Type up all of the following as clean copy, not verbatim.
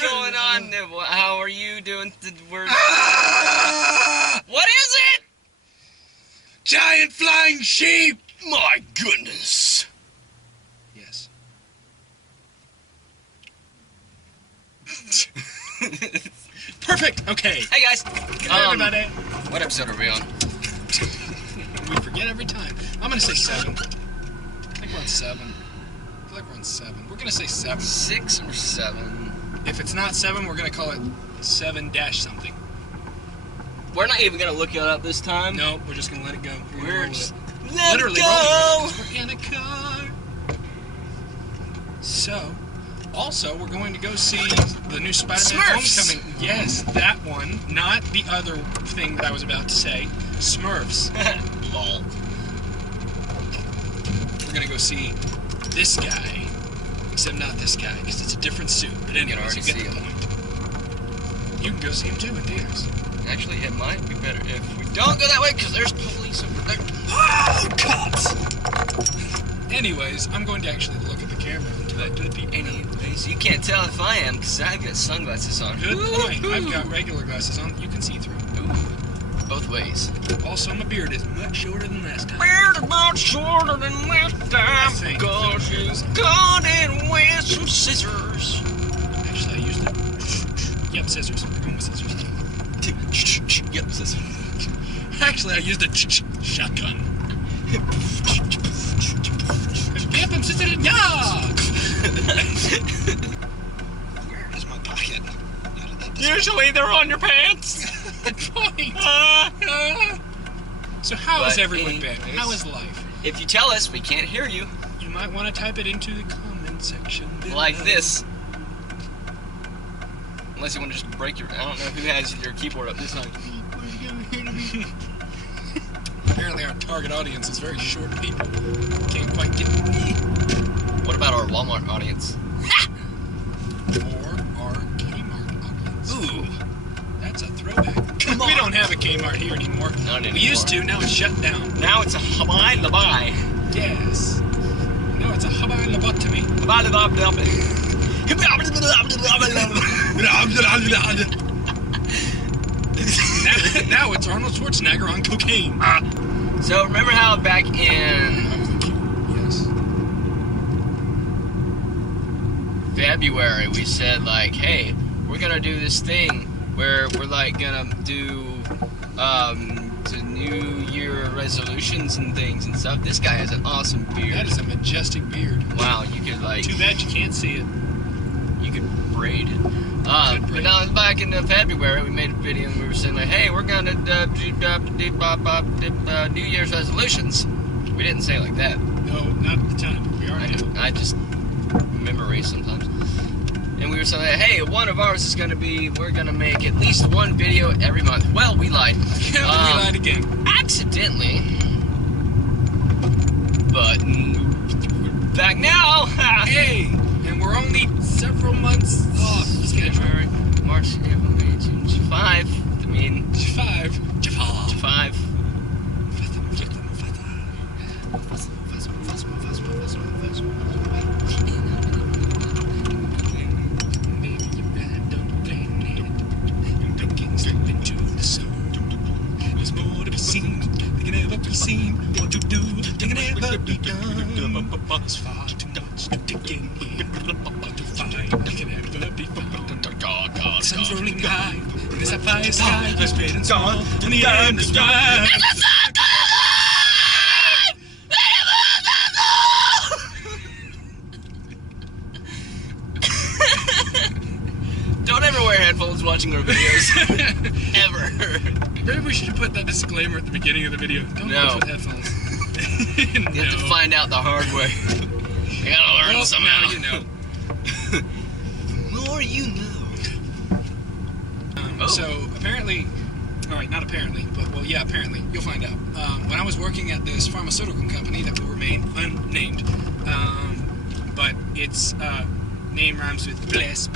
going on? How are you doing? What is it? Giant flying sheep! My goodness. Yes. Perfect! Okay. Hey guys. Good everybody. What episode are we on? We forget every time. I'm gonna say 7. I think we're on 7. I feel like we're on 7. We're gonna say 7. 6 or 7? If it's not 7, we're gonna call it 7-something. We're not even gonna look it up this time. No, we're just gonna let it go. We're just literally rolling with it 'cause we're in a car. So, also, we're going to go see the new Spider-Man Homecoming. Yes, that one, not the other thing that I was about to say. Smurfs. Lol. We're gonna go see this guy, except not this guy, because it's a different suit. But anyways, you get the point. You can go see him too in theaters. Actually, it might be better if we don't go that way, because there's police over there. Oh, cops! Anyways, I'm going to actually look at the camera until I do the Anyways, you can't tell if I am, because I've got sunglasses on. Good point. I've got regular glasses on. You can see through. Ooh. Both ways. Also, my beard is much shorter than last time. Beard is much shorter than last time, because she's cut it with some scissors. Actually, I used it. Yep, scissors. We're going with scissors. Yep, scissors. Actually, I used a shotgun. Yep, I'm scissors. Yeah! Where is my pocket? Usually they're on your pants. So how has everyone been? How is life? If you tell us, we can't hear you. You might want to type it into the comment section below. Like this. Unless you want to just break your... I don't know who has your keyboard up this time. Apparently our target audience is very short people. Can't quite get me. What about our Walmart audience? Or our Kmart audience. Ooh. That's a throwback. Come on. We don't have a Kmart here anymore. Not anymore. We used to, now it's shut down. Now it's a behind the buy. Yes. No, it's a lobotomy. Now it's Arnold Schwarzenegger on cocaine. So remember how back in February we said like, hey, we're gonna do this thing where we're like gonna do the New Year resolutions and things and stuff. This guy has an awesome beard. That is a majestic beard. Wow, you could like... Too bad you can't see it. You could braid it. But now back in February, we made a video and we were saying like, hey, we're gonna New Year's resolutions. We didn't say it like that. No, not at the time. We are now. I just memory sometimes. And we were saying, hey, one of ours is gonna be, we're gonna make at least one video every month. Well, we lied. We lied again. Accidentally. But back now. Hey, and we're only several months off. February, March, April, May, June, 5. I mean, 5. 5. Seen what to do, they can never be done. It's far too much to take in here. To find, they can never be found. The sun's rolling high, in the sapphire sky, it's great and small, and the end is dry. Don't ever wear headphones watching our videos. Ever. Maybe we should have put that disclaimer at the beginning of the video. Don't watch with headphones. You have to find out the hard way. You gotta learn somehow. Now you know. The more you know. So apparently, alright, not apparently, but well, yeah, apparently, you'll find out. When I was working at this pharmaceutical company that will remain unnamed, but its name rhymes with bless.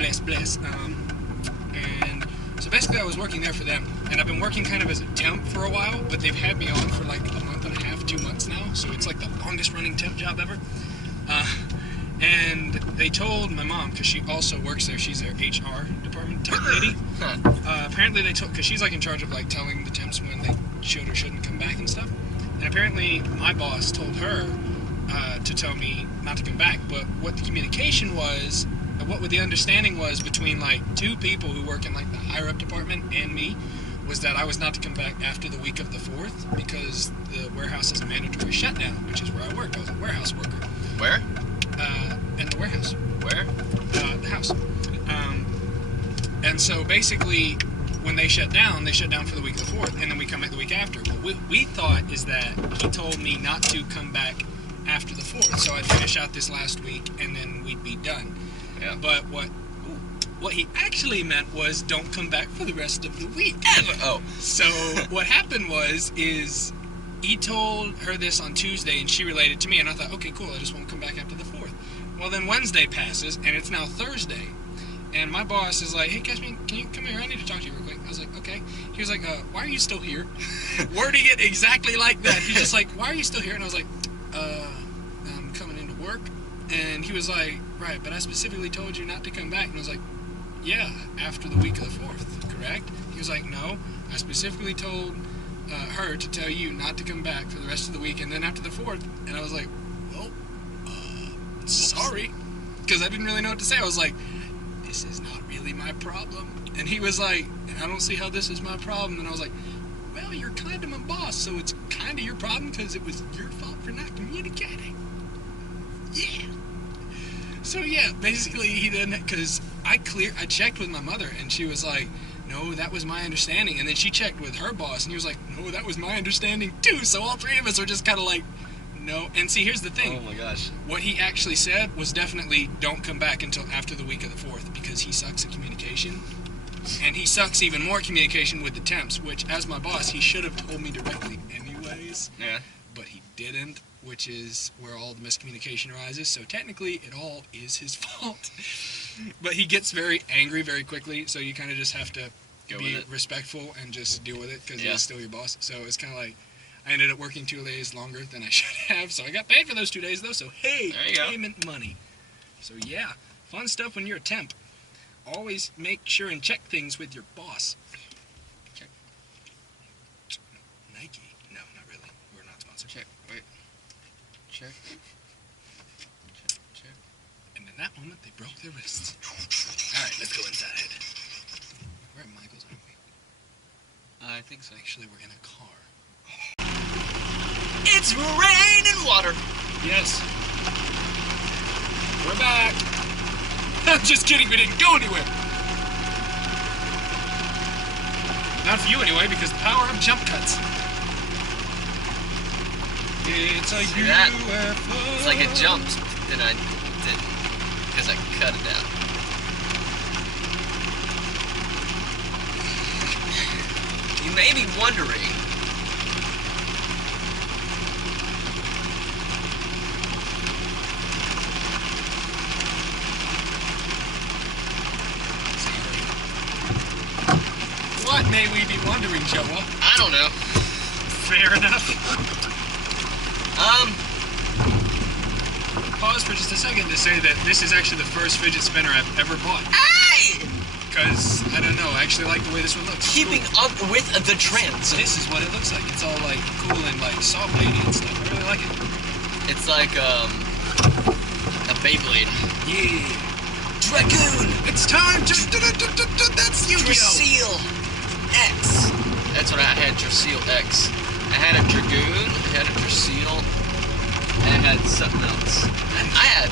And so basically I was working there for them, and I've been working kind of as a temp for a while, but they've had me on for like a month and a half, 2 months now, so it's like the longest running temp job ever. And they told my mom, because she also works there, she's their HR department type lady. Apparently they told, because she's like in charge of like telling the temps when they should or shouldn't come back and stuff. And apparently my boss told her to tell me not to come back. But what the communication was, what the understanding was between like two people who work in like the higher up department and me, was that I was not to come back after the week of the 4th because the warehouse is a mandatory shutdown, which is where I work. I was a warehouse worker. Where? In the warehouse. Where? The house. And so basically, when they shut down for the week of the 4th, and then we come back the week after. What we thought is that he told me not to come back after the 4th, so I'd finish out this last week, and then we'd be done. Yeah. But what he actually meant was don't come back for the rest of the week. Oh. So what happened is he told her this on Tuesday, and she relayed it to me, and I thought, okay, cool, I just won't come back after the 4th. Well, then Wednesday passes, and it's now Thursday. And my boss is like, hey, Jaspian, can you come here? I need to talk to you real quick. I was like, okay. He was like, why are you still here? Wording it exactly like that. He's just like, why are you still here? And I was like, I'm coming into work. And he was like, right, but I specifically told you not to come back. And I was like, yeah, after the week of the 4th, correct? He was like, no, I specifically told her to tell you not to come back for the rest of the week and then after the 4th. And I was like, well, sorry. Because I didn't really know what to say. I was like, this is not really my problem. And he was like, I don't see how this is my problem. And I was like, well, you're kind of my boss, so it's kind of your problem because it was your fault for not communicating. Yeah. So yeah, basically he didn't, because I checked with my mother, and she was like, no, that was my understanding. And then she checked with her boss, and he was like, no, that was my understanding too. So all three of us were just kind of like, no. And see, here's the thing. Oh my gosh. What he actually said was definitely don't come back until after the week of the 4th, because he sucks at communication. And he sucks even more communication with the temps, which, as my boss, he should have told me directly anyways. Yeah. But he didn't, which is where all the miscommunication arises. So technically, it all is his fault. But he gets very angry very quickly, so you kind of just have to be respectful and just deal with it, because he's still your boss. So it's kind of like, I ended up working 2 days longer than I should have, so I got paid for those 2 days, though. So hey, payment money. So yeah, fun stuff when you're a temp. Always make sure and check things with your boss. Check. Nike? No, not really. We're not sponsored. Check. Wait. Check. Check. Check. And in that moment, they broke their wrists. All right, let's go inside. We're at Michael's, aren't we? I think so. Actually, we're in a car. It's rain and water. Yes. We're back. I'm just kidding, we didn't go anywhere. Not for you anyway, because the power of jump cuts. It's a UFO. It's like it jumped, then I didn't, because I cut it out. You may be wondering, what may we be wondering, Joel? I don't know. Fair enough. Pause for just a second to say that this is actually the first fidget spinner I've ever bought. Hey! Because, I don't know, I actually like the way this one looks. Keeping up with the trends. This is what it looks like. It's all like cool and like soft lady and stuff. I really like it. It's like a Beyblade. Yeah. Dragoon! It's time to... That's Yu-Gi-Oh! Drasil X. That's what I had, Drasil X. I had a Dragoon, I had a Drasil, and I had something else. I had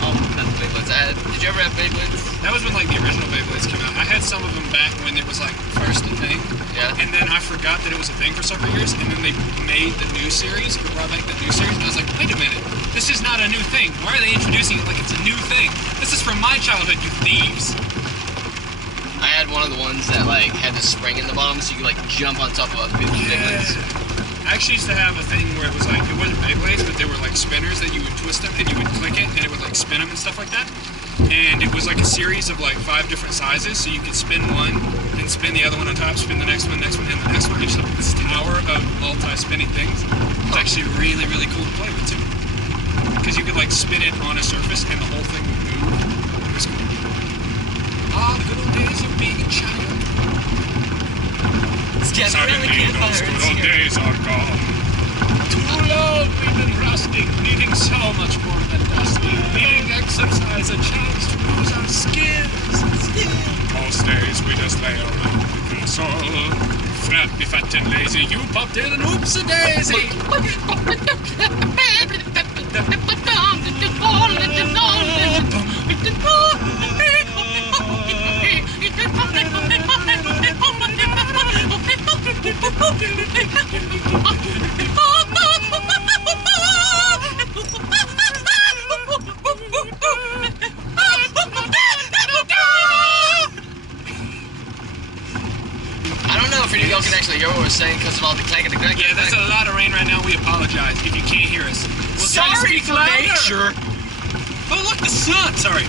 all kinds of Beyblades. Did you ever have Beyblades? That was when like the original Beyblades came out. I had some of them back when it was like first a thing. Yeah. And then I forgot that it was a thing for several years, and then they made the new series, or brought back the new series, and I was like, wait a minute, this is not a new thing. Why are they introducing it like it's a new thing? This is from my childhood, you thieves. I had one of the ones that like had the spring in the bottom, so you could like jump on top of a big Beyblades. I actually used to have a thing where it was like, it wasn't Beyblades, but they were like spinners that you would twist them and you would click it and it would like spin them and stuff like that. And it was like a series of like 5 different sizes, so you could spin one, then spin the other one on top, spin the next one, and the next one. It's just like this tower of multi-spinning things. It's actually really, really cool to play with too. because you could like spin it on a surface and the whole thing would move. It was cool. Ah, the good old days of being a child. Suddenly those good old days are gone. Too long we've been rusting, needing so much more than dusting, needing exercise, a chance to lose our skills. Most days we just lay around the castle, flappy, fat and lazy. You popped in and oops-a-daisy. I don't know if any of y'all can actually hear what we're saying because of all the clanking and clanking. Yeah, there's a lot of rain right now. We apologize if you can't hear us. We'll try to Sorry speak for louder. nature. Oh, look, the sun! Sorry.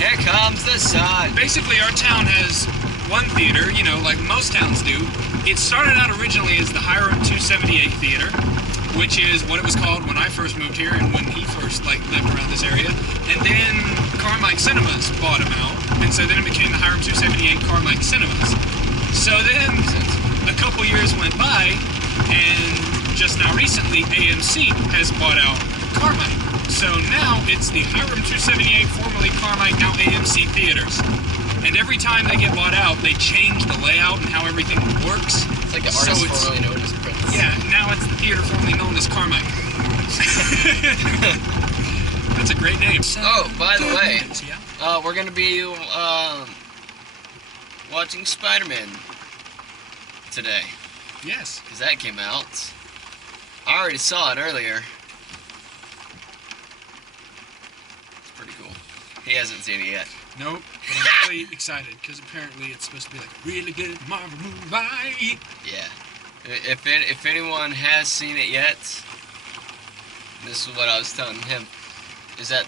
Here comes the sun. Basically, our town has one theater, you know, like most towns do. It started out originally as the Hiram 278 Theater, which is what it was called when I first moved here and when he first, like, lived around this area. And then Carmike Cinemas bought him out, and so then it became the Hiram 278 Carmike Cinemas. So then a couple years went by, and just now recently, AMC has bought out Carmike. So now it's the Hiram 278, formerly Carmike, now AMC Theaters. And every time they get bought out, they change the layout and how everything works. It's like the artist formerly known as Prince. Yeah, now it's the theater formerly known as Carmike. That's a great name. Oh, by the way, Yeah? we're gonna be watching Spider-Man today Yes. because that came out. I already saw it earlier. It's pretty cool. He hasn't seen it yet. Nope, but I'm really excited because apparently it's supposed to be like a really good Marvel movie. Yeah. If anyone has seen it yet, this is what I was telling him, is that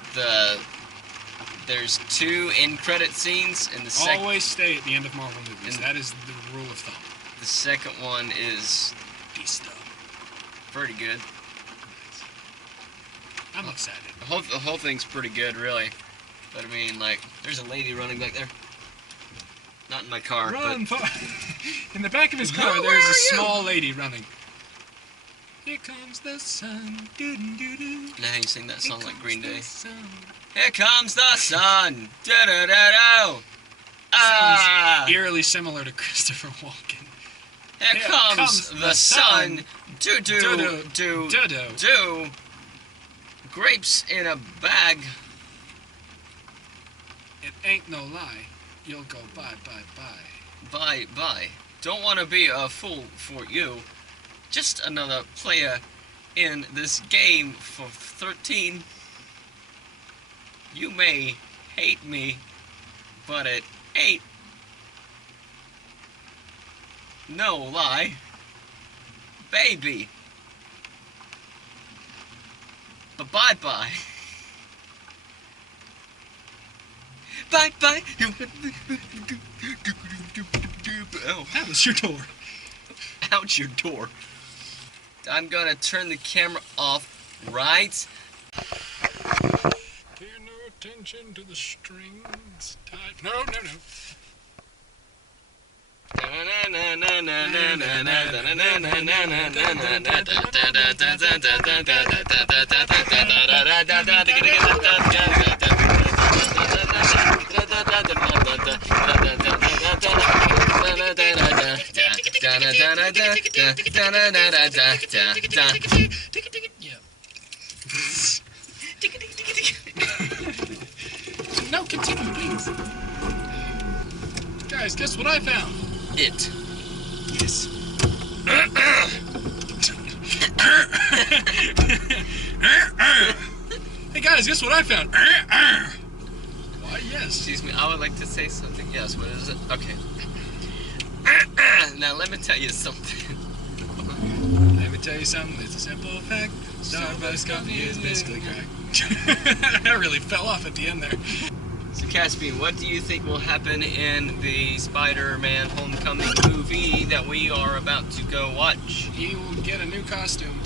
there's 2 end-credit scenes, and the Always stay at the end of Marvel movies. That is the rule of thumb. The second one is Beast pretty good. Nice. I'm excited. The whole thing's pretty good, really. But I mean, like, there's a lady running back there. Not in my car, Run, but in the back of his car, Where there's are a you? small lady running. Here comes the sun. Doo-doo-doo-doo. now you sing that Here song like comes Green the Day. sun. Here comes the sun. Da-da-da-da. Ah. Sounds eerily similar to Christopher Walken. Here comes the sun. Do do Do-do. do Dodo. do. Grapes in a bag. It ain't no lie. You'll go bye, bye, bye. Bye bye. Don't want to be a fool for you. Just another player in this game for 13. You may hate me, but it ain't no lie. Baby. Bye bye. Bye bye. Oh, That was your door. out your door. I'm gonna turn the camera off right. Pay no attention to the strings tied. No, no, no. Yeah. No, continue, please. Guys, guess what I found? It. Yes. Hey guys, guess what I found? Why, yes. Excuse me, I would like to say something. Yes, what is it? Okay. Now let me tell you something. Let me tell you something, it's a simple fact. Starbucks coffee is basically crack. I really fell off at the end there. So Jaspian, what do you think will happen in the Spider-Man Homecoming movie that we are about to go watch? He will get a new costume.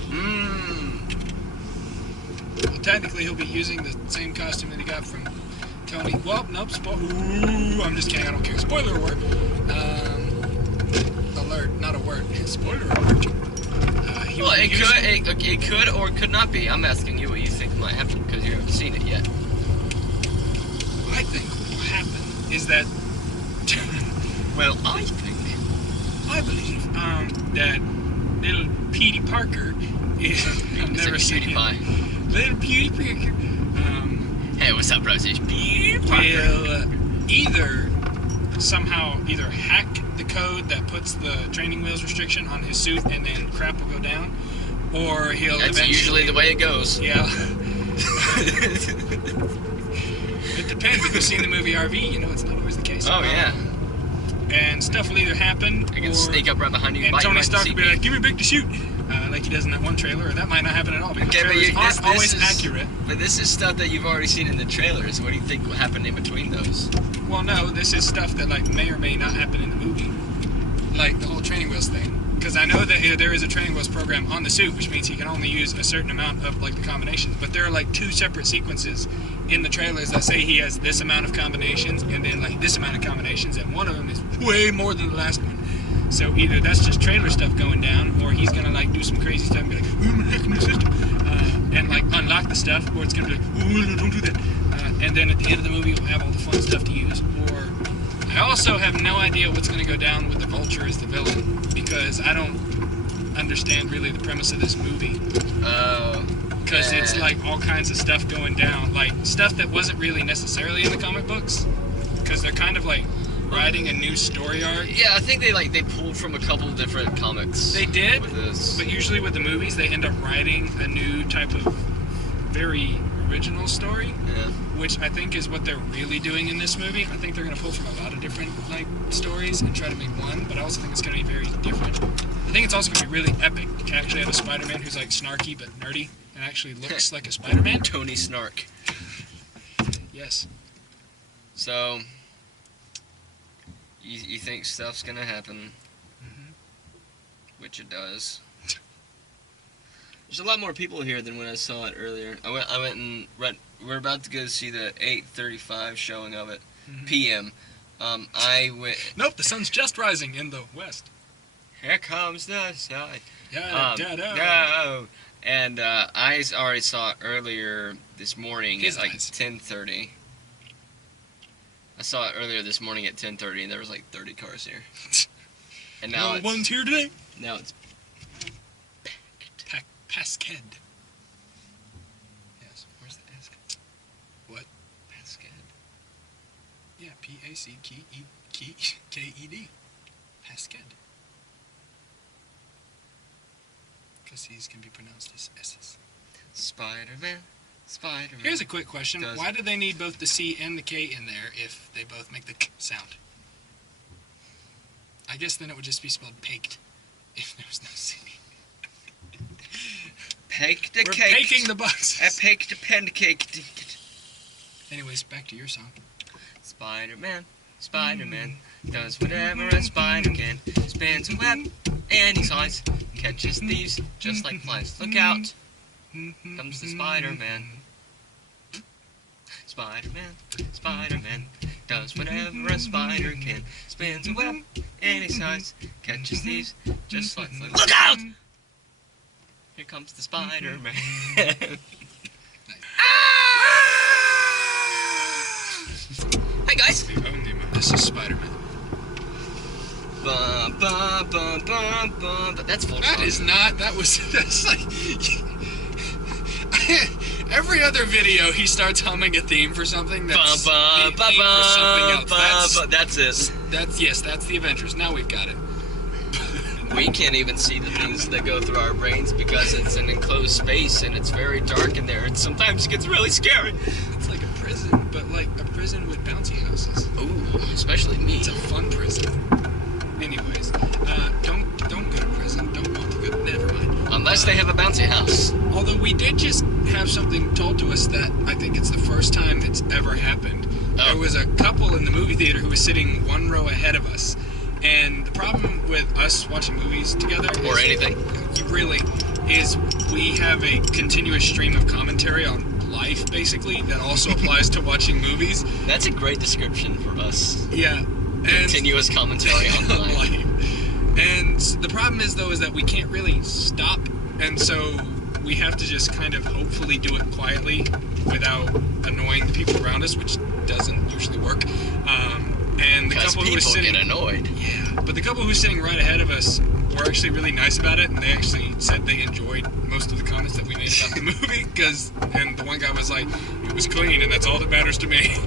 Well, technically, he'll be using the same costume that he got from Tony. Well, nope. Ooh, I'm just kidding. I don't care. Spoiler alert. Alert, not a word. Spoiler alert. Well, it could or could not be. I'm asking you what you think might happen because you haven't seen it yet. I think what will happen is that. Well, I believe that little Petey Parker is. I've never seen him. Little Petey Parker. Hey, what's up, bros? It's Petey Parker. Will either hack the code that puts the training wheels restriction on his suit, and then crap will go down, or he'll. That's usually the way it goes. Yeah. It depends. If you've seen the movie RV, you know it's not always the case. Oh yeah. And stuff will either happen, I can sneak up right behind you. And Tony Stark will be like, "Give me a big to shoot," like he does in that one trailer, or that might not happen at all. Because trailers aren't always accurate. But this is stuff that you've already seen in the trailers. What do you think will happen in between those? Well, no, this is stuff that like may or may not happen in the movie, like the whole training wheels thing. Because I know that there is a training wheels program on the suit, which means he can only use a certain amount of like the combinations. But there are like 2 separate sequences in the trailers that say he has this amount of combinations and then like this amount of combinations, and one of them is way more than the last one. So either that's just trailer stuff going down, or he's gonna like do some crazy stuff and be like, "Oh, I'm hacking the system," and like unlock the stuff, or it's gonna be like, "Oh, don't do that." And then at the end of the movie, we'll have all the fun stuff to use. Or I also have no idea what's gonna go down with the Vulture as the villain, because I don't understand really the premise of this movie. Because it's like all kinds of stuff going down, like stuff that wasn't really necessarily in the comic books, because they're kind of like writing a new story arc. Yeah, I think they pulled from a couple different comics. They did, with this. But usually with the movies, they end up writing a new type of very original story. Yeah. Which I think is what they're really doing in this movie. I think they're going to pull from a lot of different like stories and try to make one, but I also think it's going to be very different. I think it's also going to be really epic to actually have a Spider-Man who's like snarky but nerdy and actually looks like a Spider-Man. Tony Snark. Yes. So, you think stuff's going to happen, which it does. There's a lot more people here than when I saw it earlier. I went and read. We're about to go see the 8:35 showing of it, p.m. I went. Nope, the sun's just rising in the west. Here comes the sun. No. And I already saw it earlier this morning His at like eyes. 10:30. I saw it earlier this morning at 10:30, and there was like 30 cars here. And now No one's here today. Now it's Pasked. Yes. Where's the S? What? Pasked. Yeah, Packed. Pasked. Because these can be pronounced as S's. Spider-Man. Spider-Man. Here's a quick question. Why do they need both the C and the K in there if they both make the K sound? I guess then it would just be spelled paked if there was no C. Pake the We're cake. baking the boxes. I baked a pancake. Anyways, back to your song. Spider-Man, Spider-Man, does whatever a spider can. Spins a web, and he slides, catches thieves just like flies. Look out, comes the Spider-Man. Spider-Man, Spider-Man, does whatever a spider can. Spins a web, and he slides, catches thieves just like flies. Look out! Here comes the Spider-Man. Hi guys. This is Spider-Man. Bum, bum, bum, bum, bum. That's full. That is not. That's like. Every other video, he starts humming a theme for something that's the theme for something else. That's the Avengers. Now we've got it. We can't even see the things that go through our brains because it's an enclosed space and it's very dark in there, and sometimes it gets really scary. It's like a prison, but like a prison with bouncy houses. Ooh, especially me. It's a fun prison. Anyways, don't go to prison. Don't want to go. Never mind. Unless they have a bouncy house. Although we did just have something told to us that I think it's the first time it's ever happened. Oh. There was a couple in the movie theater who was sitting one row ahead of us. And the problem with us watching movies together Or anything. is we have a continuous stream of commentary on life, basically, that also applies to watching movies. That's a great description for us. Yeah. Continuous commentary on life. And the problem is, though, is that we can't really stop, and so we have to just kind of hopefully do it quietly without annoying the people around us, which doesn't usually work. And the couple who was sitting, get annoyed. Yeah, but the couple who was sitting right ahead of us were actually really nice about it, and they actually said they enjoyed most of the comments that we made about the movie. And the one guy was like, "It was clean, and that's all that matters to me."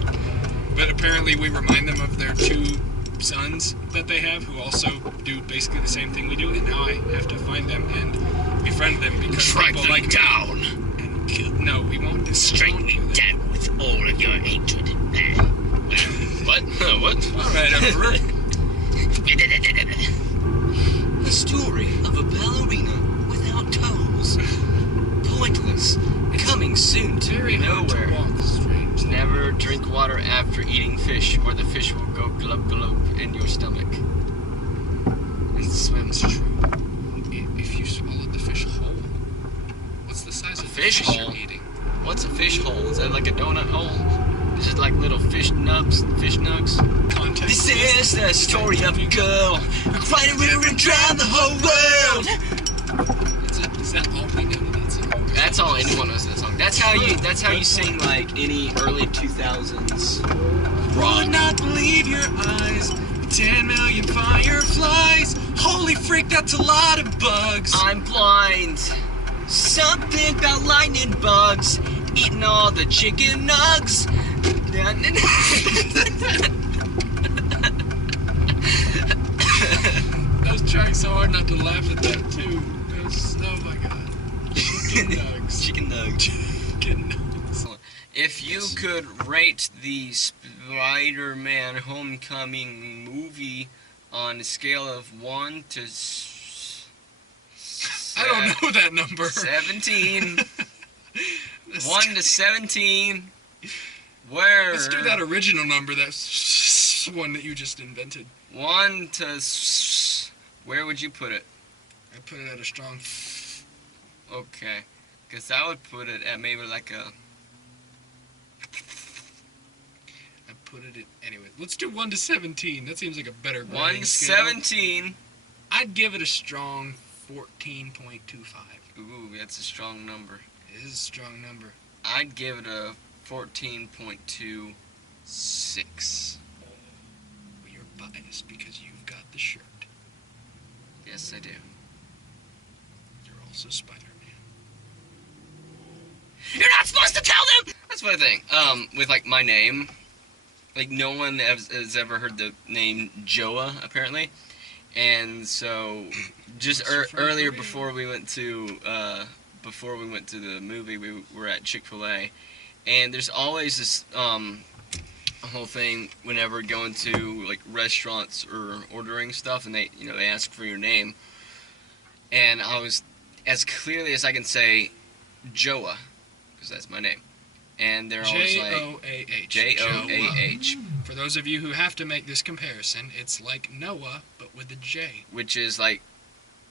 But apparently, we remind them of their 2 sons that they have, who also do basically the same thing we do, and now I have to find them and befriend them because Strike people them like down. me and kill. No, we won't. Strike them down with all of your hatred. What? What? All right, Emperor. The story of a ballerina without toes. Pointless. Coming soon to Very hard to nowhere. walk, strange. Never drink water after eating fish, or the fish will go glub glub in your stomach. And swims true. If you swallowed the fish whole, what's the size of the fish fish hole? you're eating? What's a fish hole? Is that like a donut hole? Is it like little fish nugs? Fish nugs? Context. This is the story of a girl who cried a river and drowned the whole world. Is that all we know of that song? That's all anyone knows that song. That's how you sing like any early 2000s rock. Would not believe your eyes. 10 million fireflies. Holy freak, that's a lot of bugs. I'm blind. Something about lightning bugs eating all the chicken nugs. I was trying so hard not to laugh at that too. Oh my god. Chicken nugs. Chicken nugs. Chicken nugs. If you could rate the Spider-Man Homecoming movie on a scale of 1 to I don't know that number. 17. 1 to 17. Where? Let's do that original number, that's one that you just invented. 1 to... Where would you put it? I put it at a strong... Okay. Because I would put it at maybe like a... I put it at... Anyway, let's do 1 to 17. That seems like a better 1 grading to scale. 17. I'd give it a strong 14.25. Ooh, that's a strong number. It is a strong number. I'd give it a 14.26. But you're biased because you've got the shirt. Yes, I do. You're also Spider-Man. You're not supposed to tell them! That's what I think. With like my name, like no one has ever heard the name Joa, apparently. And so, just earlier before we went to the movie, we were at Chick-fil-A, and there's always this whole thing whenever going to like restaurants or ordering stuff, and they ask for your name, and I was as clearly as I can say Joa, because that's my name, and they're always like Joah. Joah. For those of you who have to make this comparison, it's like Noah, but with a J. Which is like,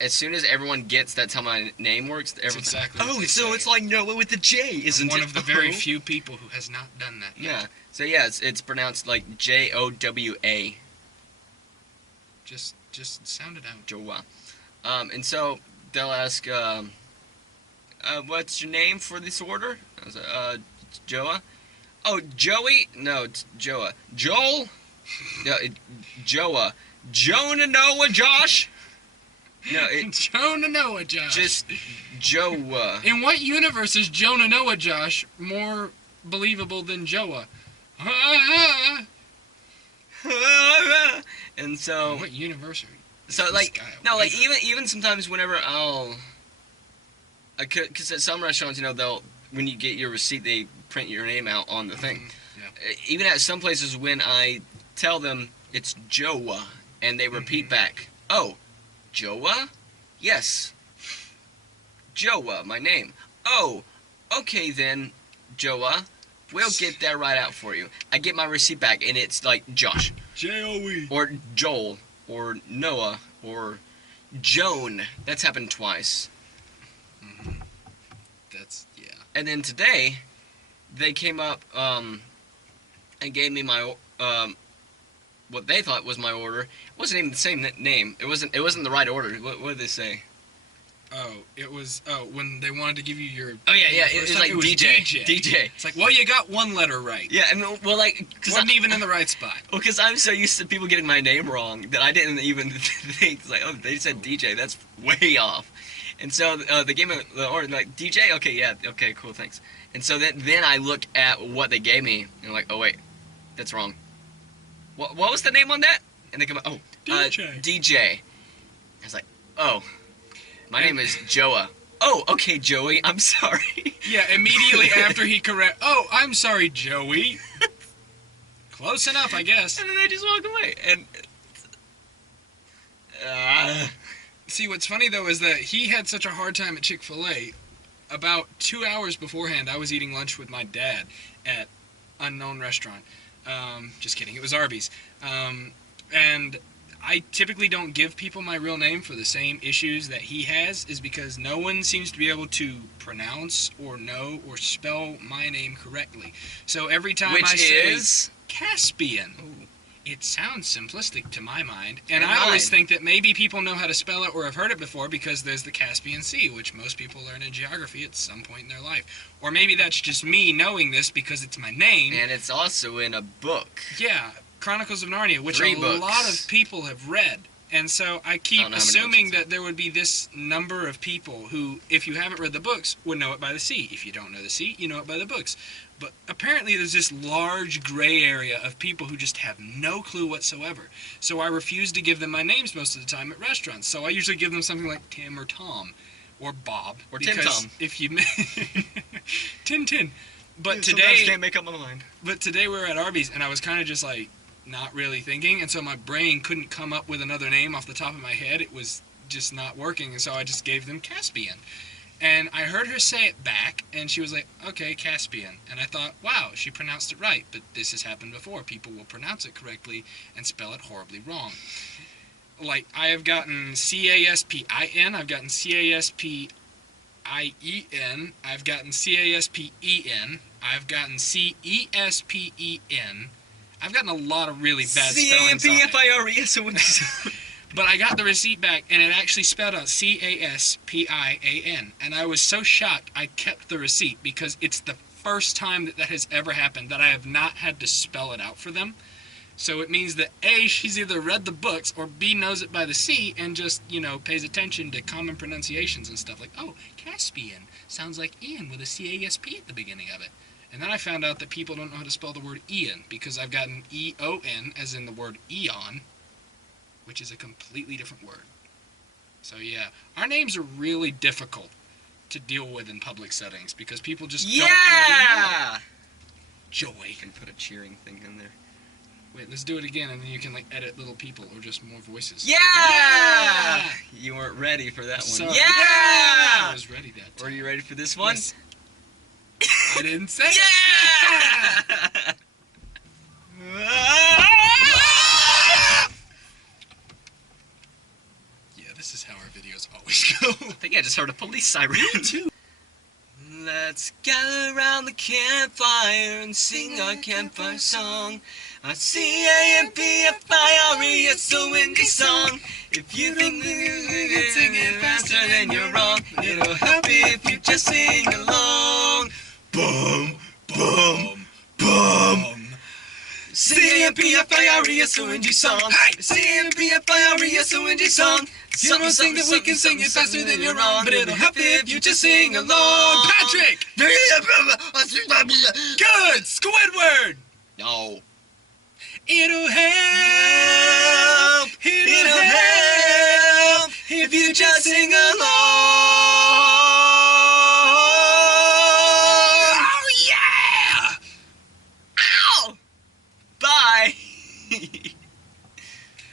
as soon as everyone gets that's how my name works, everyone's exactly like, what oh, they so say. it's like Noah with a J, isn't it? One of the very Oh. few people who has not done that yet. Yeah. So yeah, it's pronounced like Jowa. Just sound it out. Jowa. And so they'll ask, what's your name for this order? I was like, Joa. Oh, Joey? No, it's Joa. Joel? No, Joa. Jonah, Noah, Josh? No, Jonah Noah Josh. just Joa. In what universe is Jonah Noah Josh more believable than Joah? And so, What universe are you? so this like, guy no, like away even sometimes whenever because at some restaurants, they'll, when you get your receipt, they print your name out on the thing. Yeah. Even at some places, when I tell them it's Joa, and they repeat back, oh, Joa? Yes. Joa, my name. Oh, okay then, Joa. We'll get that right out for you. I get my receipt back, and it's like Josh, Joe. or Joel, or Noah, or Joan. That's happened twice. That's, yeah. And then today, they came up and gave me my what they thought was my order. It wasn't even the same name. It wasn't the right order. What did they say? Oh, it was, when they wanted to give you your... Oh, yeah, your it first was time, like DJ. DJ. It's like, well, you got one letter right. Yeah, and well, like... Wasn't even in the right spot. Well, because I'm so used to people getting my name wrong that I didn't even think, it's like, oh, they said DJ, that's way off. And so they gave me the order, like, DJ? Okay, yeah, okay, cool, thanks. And so then I look at what they gave me, and I'm like, oh, wait, that's wrong. What was the name on that? And they come, oh, DJ. DJ. I was like, oh, my name is Joa. Oh, okay, Joey, I'm sorry. Yeah, immediately after he oh, I'm sorry, Joey. Close enough, I guess. And then they just walk away. And see, what's funny though is that he had such a hard time at Chick-fil-A. About 2 hours beforehand, I was eating lunch with my dad at unknown restaurant. Just kidding, it was Arby's. And I typically don't give people my real name for the same issues that he has, is because no one seems to be able to pronounce or know or spell my name correctly. So every time I say Jaspian, it sounds simplistic to my mind, and I always think that maybe people know how to spell it or have heard it before because there's the Caspian Sea, which most people learn in geography at some point in their life. Or maybe that's just me knowing this because it's my name. And it's also in a book. Yeah, Chronicles of Narnia, which a lot of people have read. And so I keep assuming that there would be this number of people who, if you haven't read the books, would know it by the sea. If you don't know the sea, you know it by the books. But apparently there's this large gray area of people who just have no clue whatsoever. So I refuse to give them my names most of the time at restaurants. So I usually give them something like Tim or Tom or Bob. Or Tim Tom. If you... Tin. But today... Sometimes I can't make up my mind. But today we were at Arby's, and I was kind of just like... not really thinking, and so my brain couldn't come up with another name off the top of my head. It was just not working, and so I just gave them Jaspian. And I heard her say it back, and she was like, okay, Jaspian. And I thought, wow, she pronounced it right, but this has happened before. People will pronounce it correctly and spell it horribly wrong. Like, I have gotten Caspin, I've gotten Caspien, I've gotten Caspen, I've gotten Cespen, I've gotten a lot of really bad spellings on it. But I got the receipt back, and it actually spelled out Caspian. And I was so shocked, I kept the receipt, because it's the first time that has ever happened that I have not had to spell it out for them. So it means that A, she's either read the books, or B, knows it by the C, and just, pays attention to common pronunciations and stuff. Like, oh, Caspian sounds like Ian with a C-A-S-P at the beginning of it. And then I found out that people don't know how to spell the word Ian, because I've gotten E-O-N, as in the word eon, which is a completely different word. So yeah, our names are really difficult to deal with in public settings, because people just don't know. Joy. You can put a cheering thing in there. Wait, let's do it again, and then you can, edit little people, or just more voices. Yeah! You weren't ready for that one. Sorry. Yeah! I was ready that time. Were you ready for this one? Yes. I didn't say yeah! Yeah, this is how our videos always go. I think I just heard a police siren. Me too. Let's gather around the campfire and sing our campfire song. A C-A-M-P-F-I-R-E, it's a windy song. If you think you can sing it faster, then you're wrong. It'll help if you just sing along. Boom, boom, boom. C-A-M-P-F-I-R-E, it's a windy song. C-A-M-P-F-I-R-E, it's a windy song. You don't think that we can sing it faster than you're wrong, but it'll help if you just sing along. Patrick! Good! Squidward! No. It'll help